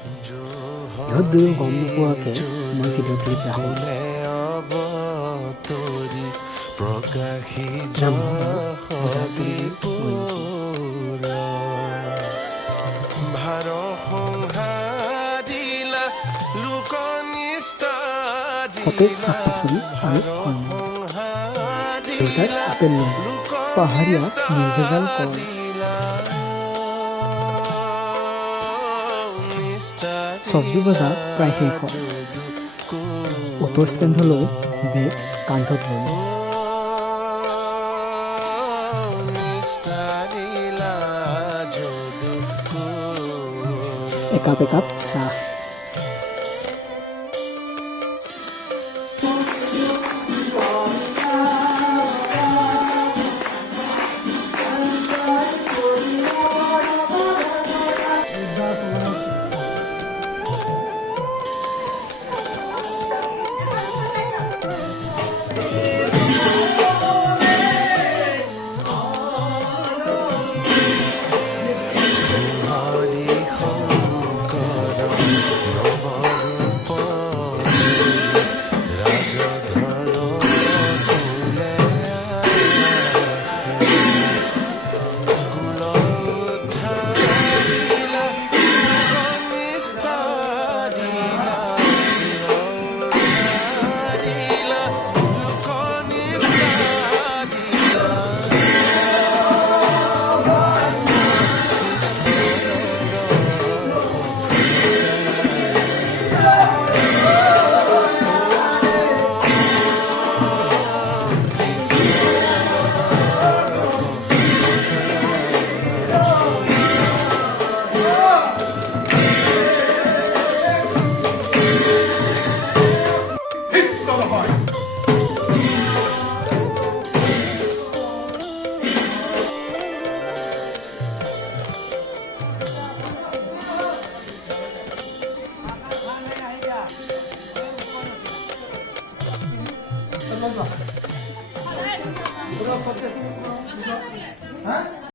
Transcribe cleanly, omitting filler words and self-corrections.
ইহঁত দুয়ো গম নোপোৱাকৈ মই ভিডিঅ' ক্লিপ ৰাখোঁ যাম বজাৰটো সতেজ শাক পাচলি আৰু ফল মূল দেউতাই আপেল লৈ আছে পাহাৰীয়া নিৰ্ভেজাল কল চব্জি বজাৰ প্ৰায় শেষ হ'ল অটো ষ্টেণ্ডলৈ বেগ কান্ধত লৈ একাপ একাপ চাহ